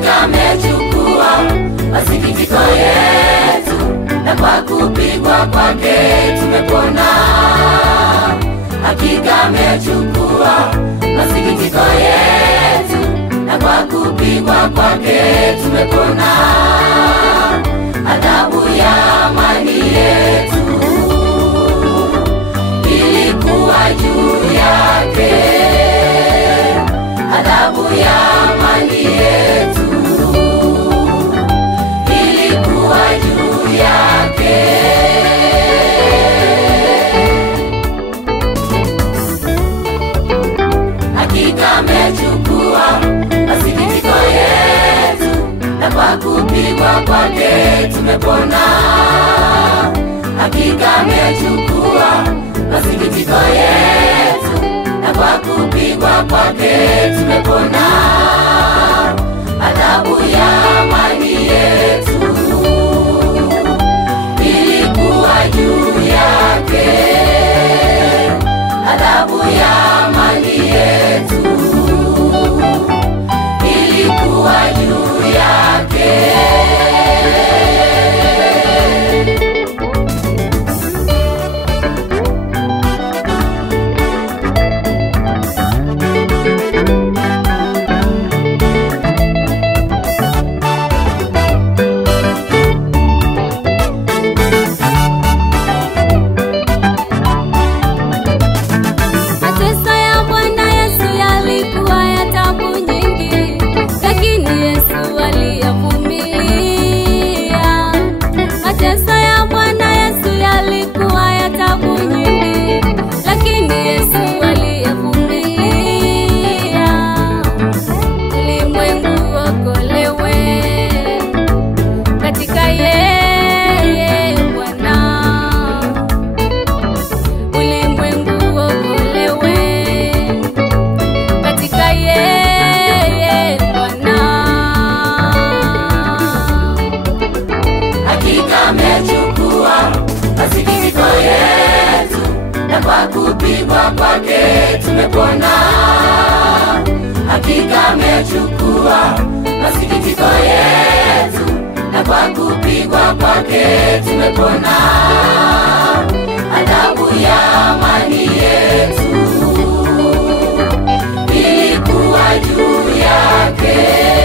hakika amechukua masikitiko yetu, na kwa kupigwa kwake tumepona. Hakika amechukua masikitiko yetu, na kwa kupigwa kwake tumepona. Adhabu ya amani yetu ilikuwa juu yake. Adhabu ya amani yetu ilikuwa juu yake. Hakika amechukua masikitiko yetu, na kwa kupigwa kwake tumepona. Hakika amechukua masikitiko yetu, na kwa kupigwa kwake tumepona. Adhabu ya amani yetu ilikuwa juu yake. Adhabu ya amani yetu ilikuwa juu yake. Kwa kupigwa kwake tumepona. Hakika amechukua masikitiko yetu, na kwa kupigwa kwake tumepona. Adhabu ya amani yetu ilikuwa juu yake.